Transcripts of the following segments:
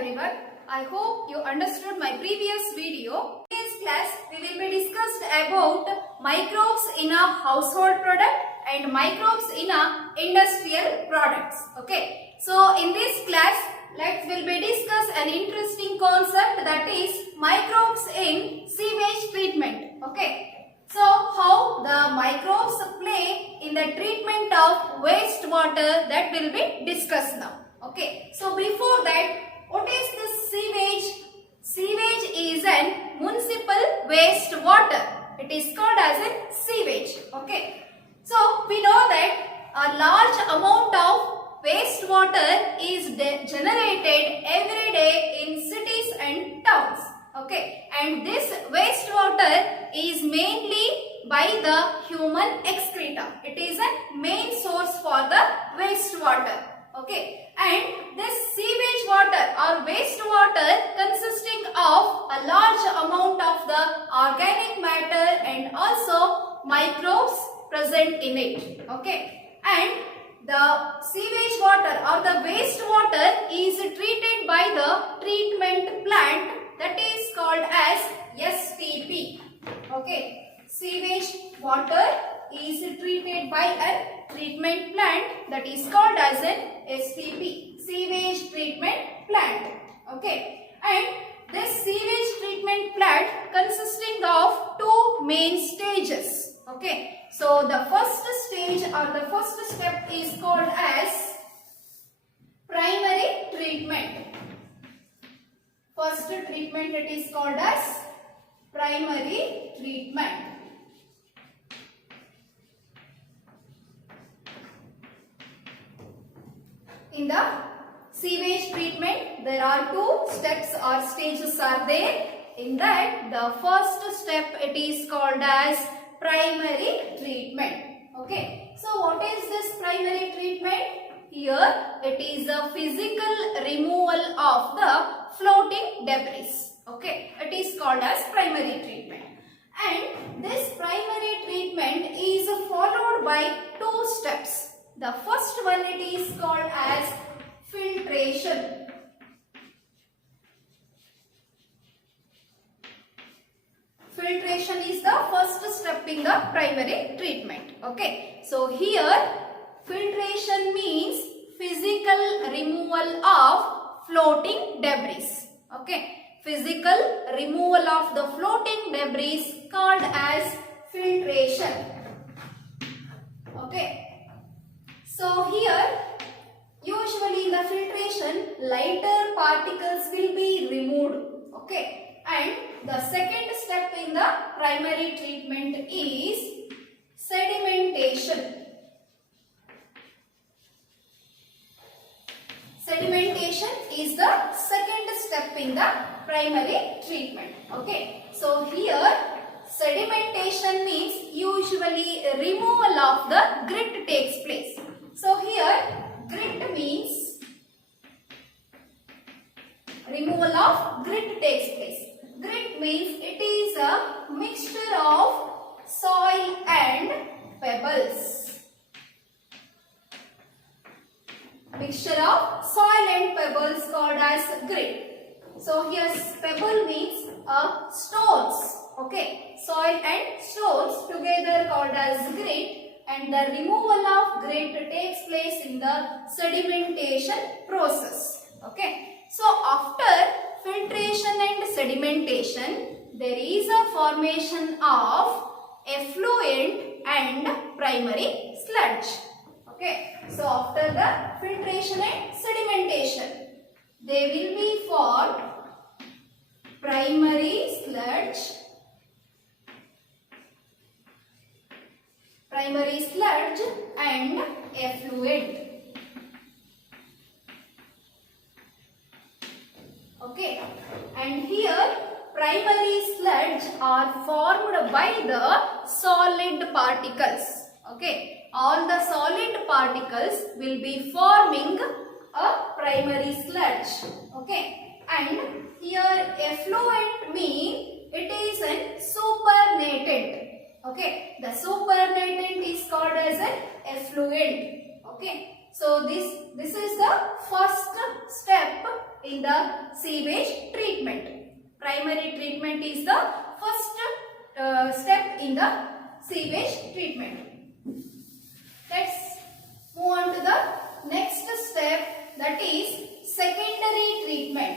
everyone. I hope you understood my previous video. In this class, we will be discussed about microbes in a household product and microbes in a industrial products. Okay. So in this class, will be discuss an interesting concept, that is microbes in sewage treatment. Okay. So how the microbes play in the treatment of wastewater, that will be discussed now. Okay. So before that, what is this sewage? Sewage is an municipal wastewater. It is called as a sewage. Okay. So we know that a large amount of wastewater is generated every day in cities and towns. Okay. And this wastewater is mainly by the human excreta. It is a main source for the wastewater. Okay. And this sewage water or wastewater consisting of a large amount of the organic matter and also microbes present in it. Okay. And the sewage water or the wastewater is treated by the treatment plant, that is called as STP. Okay. Sewage water is treated by a treatment plant, that is called as an STP, sewage treatment plant. Okay. And this sewage treatment plant consisting of two main stages. Okay. So the first stage or the first step is called as primary treatment. First treatment, it is called as primary treatment. In the sewage treatment, there are two steps or stages are there. In that, the first step, it is called as primary treatment. Okay. So what is this primary treatment? Here, it is a physical removal of the floating debris. Okay. It is called as primary treatment. And this primary treatment is followed by two steps. The first one, it is called as filtration. Filtration is the first step in the primary treatment. Okay. So here filtration means physical removal of floating debris. Okay. Physical removal of the floating debris called as filtration. Okay. So here, usually in the filtration, lighter particles will be removed. Okay. And the second step in the primary treatment is sedimentation. Sedimentation is the second step in the primary treatment. Okay. So here, sedimentation means usually removal of the grit takes place. So here grit means removal of grit takes place. Grit means it is a mixture of soil and pebbles. Mixture of soil and pebbles called as grit. So here pebble means stones. Okay. Soil and stones together called as grit. And the removal of grit takes place in the sedimentation process. Okay. So after filtration and sedimentation, there is a formation of effluent and primary sludge. Okay. So after the filtration and sedimentation, they will be formed primary sludge, and effluent. Okay. And here primary sludge are formed by the solid particles. Okay. All the solid particles will be forming a primary sludge. Okay. And here effluent means it is an supernatant. Okay. The supernatant is called as an effluent. Okay. So this is the first step in the sewage treatment. Primary treatment is the first step in the sewage treatment. Let's move on to the next step, that is secondary treatment.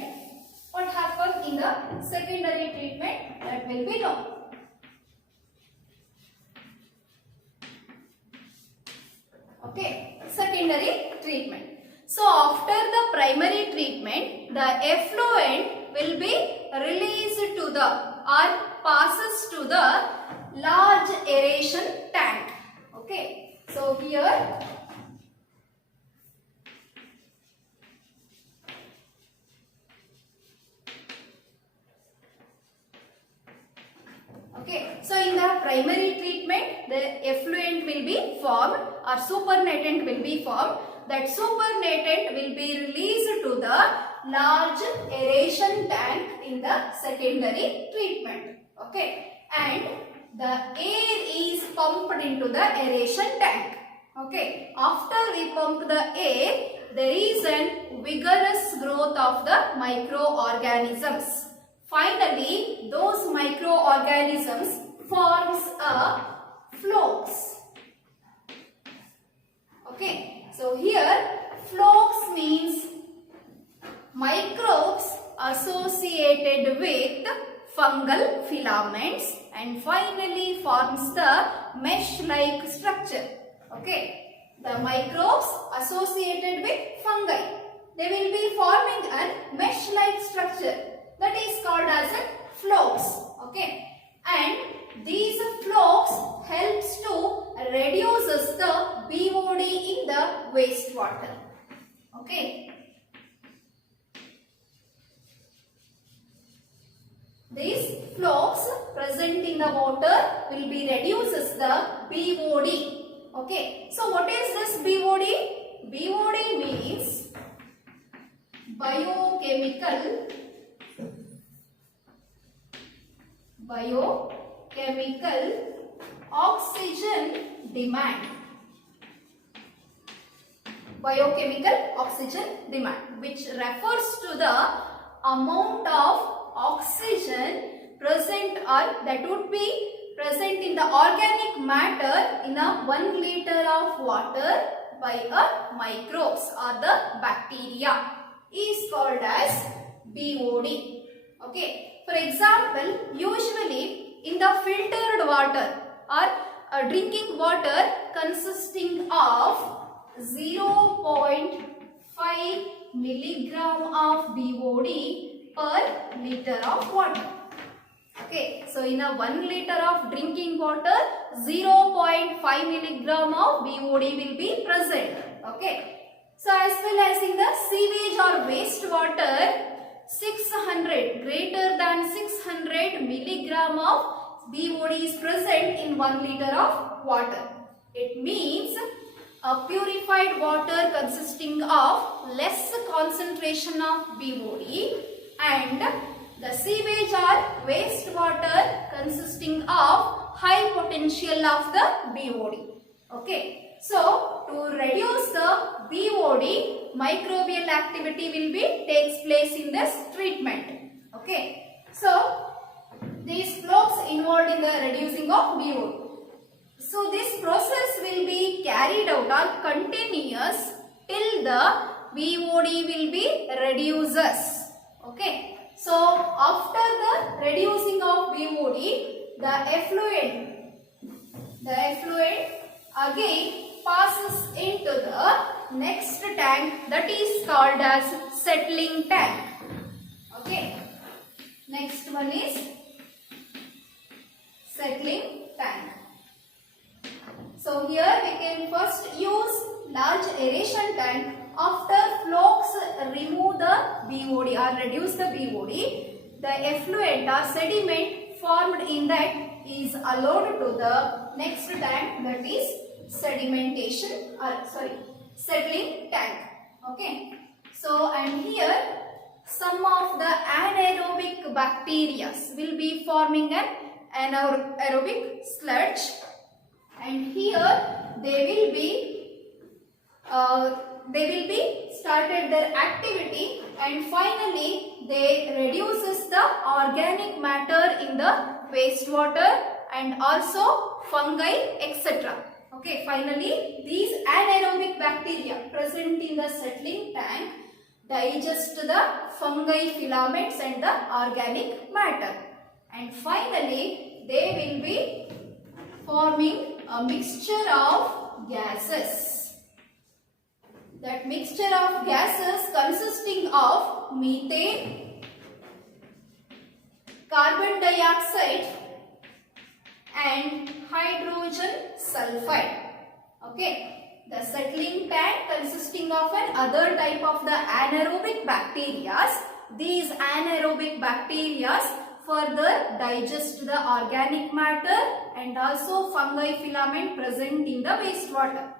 What happens in the secondary treatment, that will be known. Okay, secondary treatment. So after the primary treatment, the effluent will be released to the or passes to the large aeration tank. Okay, so here okay, so in the primary treatment, the effluent will be formed or supernatant will be formed. That supernatant will be released to the large aeration tank in the secondary treatment. Okay, and the air is pumped into the aeration tank. Okay, after we pump the air, there is an vigorous growth of the microorganisms. Finally, those microorganisms forms a flocks. Okay, so here flocks means microbes associated with fungal filaments and finally forms the mesh-like structure. Okay, the microbes associated with fungi, they will be forming a mesh-like structure, that is called as a flocks. Okay, and these flocks helps to reduces the BOD in the wastewater. Okay, these flocks present in the water will be reduces the BOD. Okay, so what is this BOD? BOD means biochemical oxygen demand. Biochemical oxygen demand, which refers to the amount of oxygen present or that would be present in the organic matter in a 1 liter of water by a microbes or the bacteria is called as BOD. Okay. For example, usually in the filtered water or drinking water consisting of 0.5 milligram of BOD per liter of water. Okay, so in a 1 liter of drinking water, 0.5 milligram of BOD will be present. Okay, so as well as in the sewage or wastewater, 600 greater than 600 milligram of BOD is present in 1 liter of water. It means a purified water consisting of less concentration of BOD and the sewage or wastewater consisting of high potential of the BOD. Okay, so to reduce the BOD, microbial activity will be takes place in this treatment. Okay, so these flocks involved in the reducing of BOD. So this process will be carried out or continuous till the BOD will be reduces. Okay, so after the reducing of BOD, the effluent again passes into the next tank, that is called as settling tank. Okay, next one is settling tank. So here we can first use large aeration tank. After flocks remove the BOD or reduce the BOD, the effluent or sediment formed in that is allowed to the next tank, that is sedimentation or settling tank. Okay, so and here some of the anaerobic bacteria will be forming an anaerobic sludge, and here they will be they will be started their activity, and finally they reduces the organic matter in the wastewater and also fungi, etc. Okay, finally these anaerobic bacteria present in the settling tank digest the fungi filaments and the organic matter, and finally they will be forming a mixture of gases. That mixture of gases consisting of methane, carbon dioxide and hydrogen sulfide. Okay, the settling tank consisting of an other type of the anaerobic bacteria. These anaerobic bacteria further digest the organic matter and also fungi filament present in the wastewater,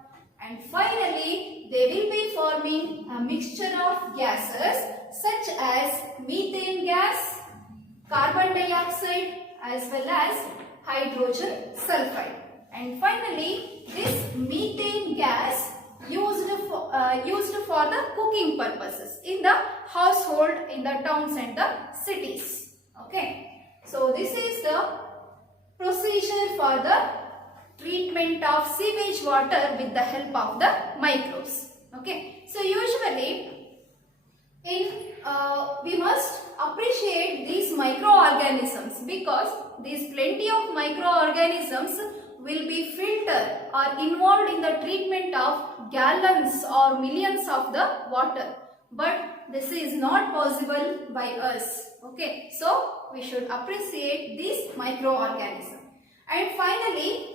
and finally they will be forming a mixture of gases such as methane gas, carbon dioxide as well as hydrogen sulfide, and finally this methane gas used for the cooking purposes in the household, in the towns and the cities. Okay, so this is the procedure for the treatment of sewage water with the help of the microbes. Okay, so usually we must appreciate these microorganisms, because these plenty of microorganisms will be filtered or involved in the treatment of gallons or millions of the water, but this is not possible by us. Okay, so we should appreciate these microorganisms. And finally,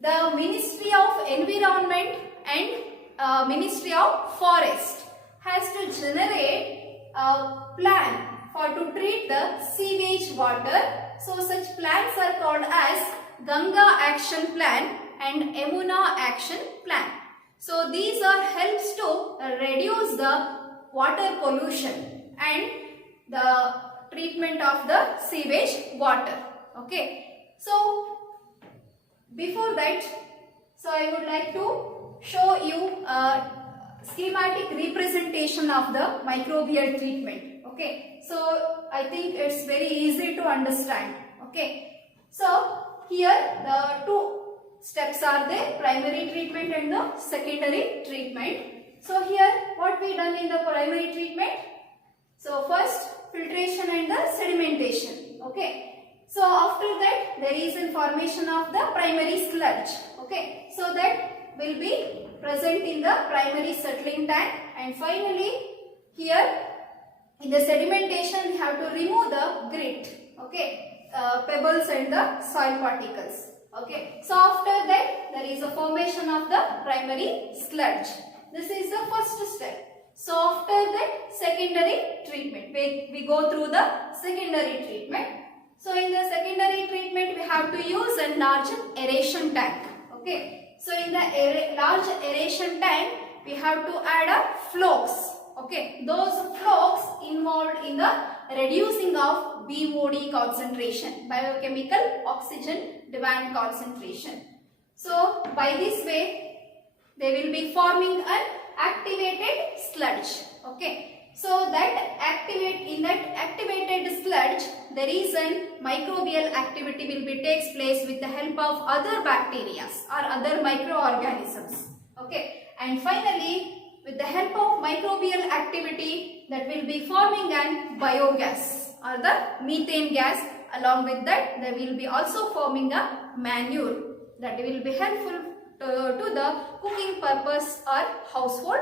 the Ministry of Environment and Ministry of Forest has to generate a plan to treat the sewage water. So such plans are called as Ganga Action Plan and Yamuna Action Plan. So these are helps to reduce the water pollution and the treatment of the sewage water. Okay, so before that, so I would like to show you a schematic representation of the microbial treatment. Okay, so I think it's very easy to understand. Okay, so here the two steps are there: primary treatment and the secondary treatment. So here what we done in the primary treatment? So first filtration and the sedimentation. Okay, so after that there is a formation of the primary sludge. Okay, so that will be present in the primary settling tank, and finally here in the sedimentation we have to remove the grit. Okay, pebbles and the soil particles. Okay, so after that there is a formation of the primary sludge. This is the first step. So after that secondary treatment, we go through the secondary treatment. So in the secondary treatment we have to use a large aeration tank. Okay, so in the large aeration tank we have to add a flocks. Okay, those flocks involved in the reducing of BOD concentration, biochemical oxygen demand concentration. So by this way they will be forming an activated sludge. Okay, so that in that activated sludge there is a microbial activity will be takes place with the help of other bacteria or other microorganisms. Okay, and finally with the help of microbial activity that will be forming an biogas or the methane gas. Along with that they will be also forming a manure that will be helpful to the cooking purpose or household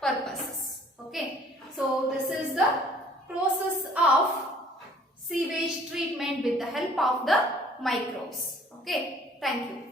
purposes. Okay, so this is the process of sewage treatment with the help of the microbes. Okay, thank you.